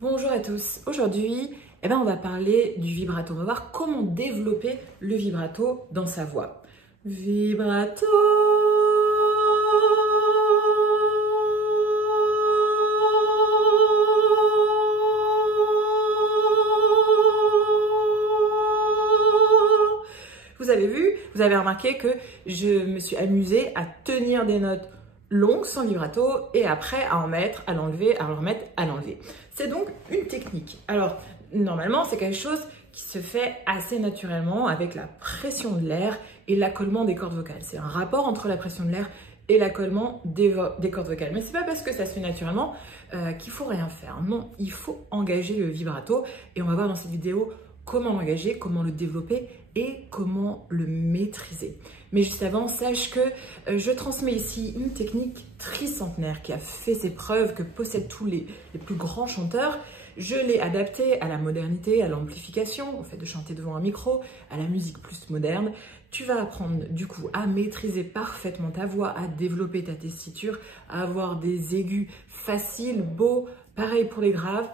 Bonjour à tous, aujourd'hui on va parler du vibrato, on va voir comment développer le vibrato dans sa voix. Vibrato. Vous avez vu, vous avez remarqué que je me suis amusée à tenir des notes longues sans vibrato et après à en mettre, à l'enlever, à le remettre, à l'enlever. C'est donc une technique. Alors, normalement, c'est quelque chose qui se fait assez naturellement avec la pression de l'air et l'accollement des cordes vocales. C'est un rapport entre la pression de l'air et l'accollement des cordes vocales. Mais c'est pas parce que ça se fait naturellement qu'il faut rien faire. Non, il faut engager le vibrato et on va voir dans cette vidéo comment l'engager, comment le développer et comment le maîtriser. Mais juste avant, sache que je transmets ici une technique tricentenaire qui a fait ses preuves, que possèdent tous les plus grands chanteurs. Je l'ai adaptée à la modernité, à l'amplification, au fait de chanter devant un micro, à la musique plus moderne. Tu vas apprendre du coup à maîtriser parfaitement ta voix, à développer ta tessiture, à avoir des aigus faciles, beaux, pareil pour les graves.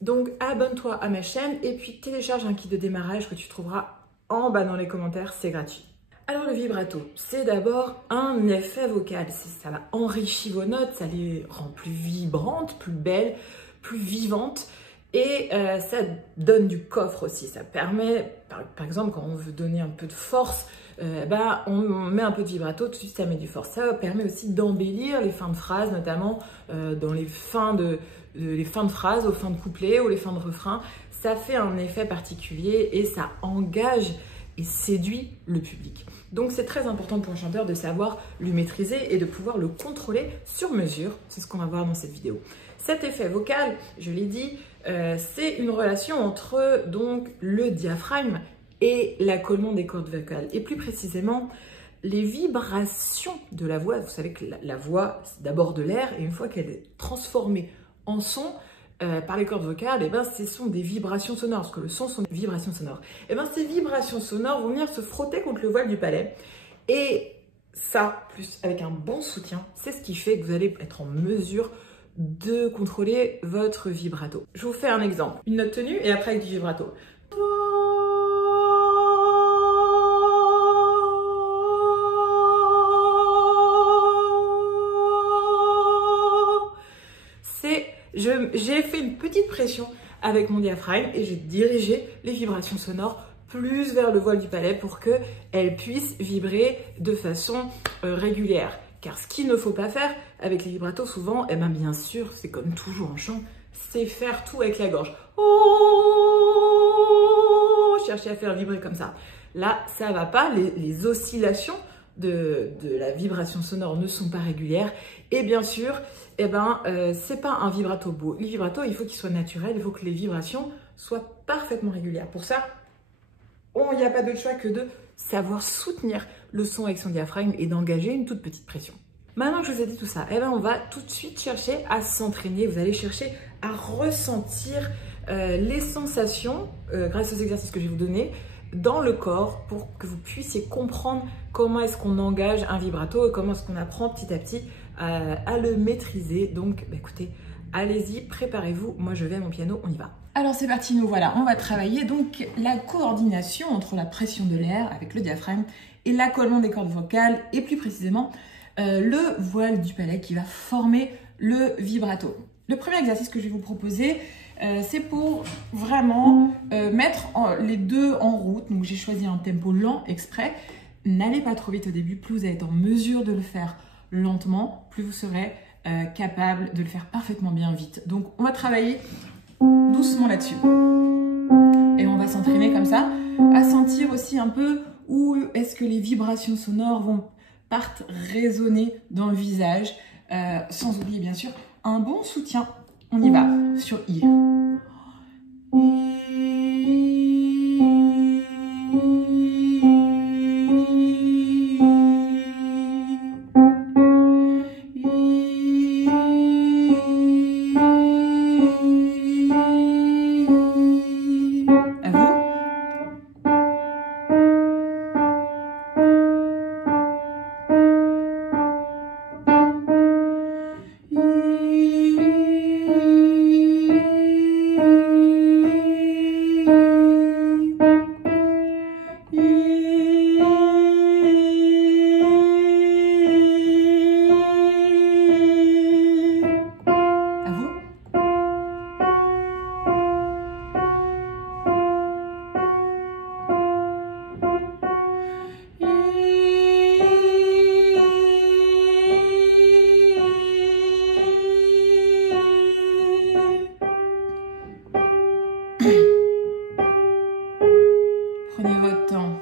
Donc abonne-toi à ma chaîne et puis télécharge un kit de démarrage que tu trouveras en bas dans les commentaires, c'est gratuit. Alors le vibrato, c'est d'abord un effet vocal, ça va enrichir vos notes, ça les rend plus vibrantes, plus belles, plus vivantes et ça donne du coffre aussi, ça permet, par exemple quand on veut donner un peu de force, on met un peu de vibrato, tout de suite ça met du force. Ça permet aussi d'embellir les fins de phrase, notamment dans les fins de phrases, aux fins de couplet ou les fins de refrain. Ça fait un effet particulier et ça engage et séduit le public. Donc c'est très important pour un chanteur de savoir le maîtriser et de pouvoir le contrôler sur mesure. C'est ce qu'on va voir dans cette vidéo. Cet effet vocal, je l'ai dit, c'est une relation entre donc le diaphragme et l'accollement des cordes vocales. Et plus précisément, les vibrations de la voix. Vous savez que la voix, c'est d'abord de l'air et une fois qu'elle est transformée en son, par les cordes vocales, ce sont des vibrations sonores, parce que le son sont des vibrations sonores. Ces vibrations sonores vont venir se frotter contre le voile du palais. Et ça, plus avec un bon soutien, c'est ce qui fait que vous allez être en mesure de contrôler votre vibrato. Je vous fais un exemple. Une note tenue et après avec du vibrato. J'ai fait une petite pression avec mon diaphragme et j'ai dirigé les vibrations sonores plus vers le voile du palais pour qu'elles puissent vibrer de façon régulière. Car ce qu'il ne faut pas faire avec les vibratos souvent, bien sûr, c'est comme toujours en chant, c'est faire tout avec la gorge. Oh, chercher à faire vibrer comme ça. Là, ça va pas, les oscillations de la vibration sonore ne sont pas régulières et bien sûr c'est pas un vibrato beau. Les vibratos, il faut qu'ils soient naturels, il faut que les vibrations soient parfaitement régulières. Pour ça, il n'y a pas d'autre choix que de savoir soutenir le son avec son diaphragme et d'engager une toute petite pression. Maintenant que je vous ai dit tout ça, on va tout de suite chercher à s'entraîner. Vous allez chercher à ressentir les sensations grâce aux exercices que je vais vous donner dans le corps pour que vous puissiez comprendre comment est-ce qu'on engage un vibrato et comment est-ce qu'on apprend petit à petit à le maîtriser. Donc écoutez, allez-y, préparez-vous, moi je vais à mon piano, on y va. Alors c'est parti, nous voilà, on va travailler donc la coordination entre la pression de l'air avec le diaphragme et l'accollement des cordes vocales et plus précisément le voile du palais qui va former le vibrato. Le premier exercice que je vais vous proposer, c'est pour vraiment mettre les deux en route. Donc j'ai choisi un tempo lent exprès. N'allez pas trop vite au début, plus vous allez être en mesure de le faire lentement, plus vous serez capable de le faire parfaitement bien vite. Donc on va travailler doucement là-dessus. Et on va s'entraîner comme ça, à sentir aussi un peu où est-ce que les vibrations sonores partent résonner dans le visage, sans oublier bien sûr un bon soutien. On y va sur I. À vous. Prenez votre temps.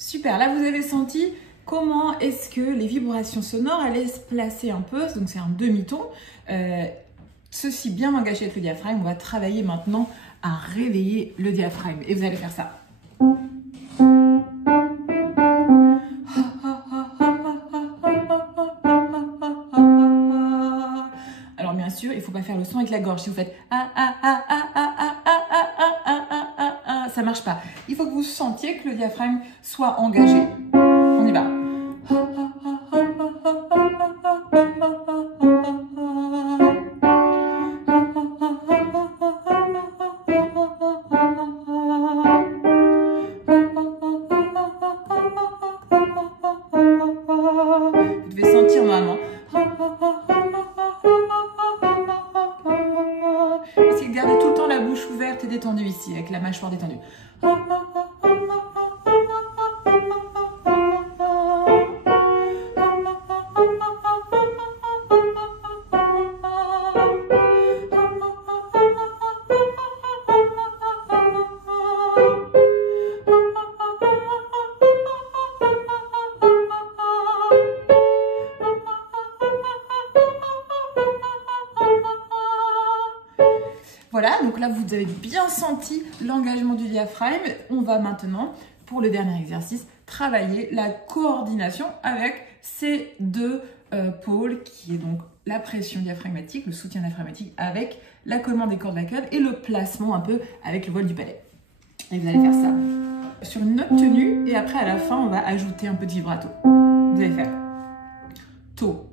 Super, là vous avez senti comment est-ce que les vibrations sonores allaient se placer un peu, donc c'est un demi-ton. Ceci bien engagé avec le diaphragme, on va travailler maintenant à réveiller le diaphragme et vous allez faire ça. Alors bien sûr, il ne faut pas faire le son avec la gorge. Si vous faites ça marche pas. Il faut que vous sentiez que le diaphragme soit engagé. On y va. Vous devez sentir normalement. Essayez de garder tout le temps la bouche ouverte et détendue ici, avec la mâchoire détendue. Voilà, donc là vous avez bien senti l'engagement du diaphragme. On va maintenant, pour le dernier exercice, travailler la coordination avec ces deux pôles, qui est donc la pression diaphragmatique, le soutien diaphragmatique avec l'accollement des cordes vocales et le placement un peu avec le vol du palais. Et vous allez faire ça sur une note tenue et après à la fin on va ajouter un peu de vibrato. Vous allez faire To.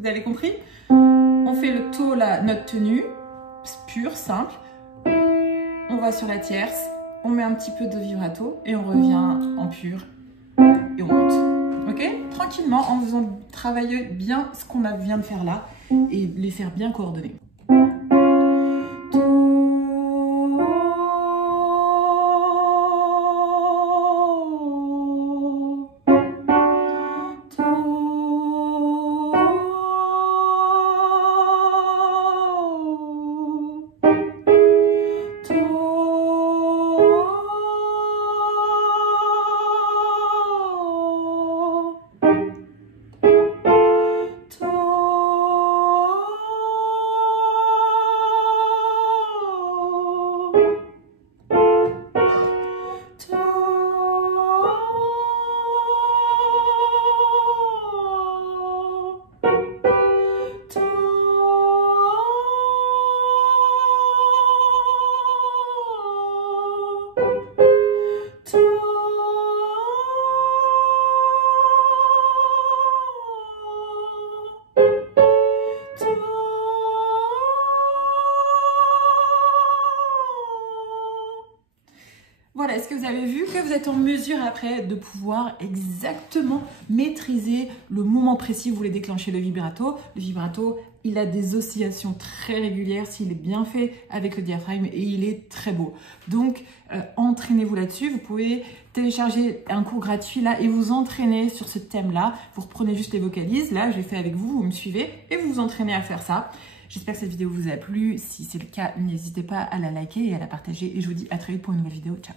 Vous avez compris? On fait le To, la note tenue, pure, simple. On va sur la tierce, on met un petit peu de vibrato et on revient en pur et on monte. Ok? Tranquillement, en faisant travailler bien ce qu'on vient de faire là et les faire bien coordonner. Voilà, est-ce que vous avez vu que vous êtes en mesure après de pouvoir exactement maîtriser le moment précis où vous voulez déclencher le vibrato. Le vibrato, il a des oscillations très régulières s'il est bien fait avec le diaphragme et il est très beau. Donc, entraînez-vous là-dessus. Vous pouvez télécharger un cours gratuit là et vous entraîner sur ce thème-là. Vous reprenez juste les vocalises. Là, je l'ai fait avec vous, vous me suivez et vous vous entraînez à faire ça. J'espère que cette vidéo vous a plu. Si c'est le cas, n'hésitez pas à la liker et à la partager. Et je vous dis à très vite pour une nouvelle vidéo. Ciao!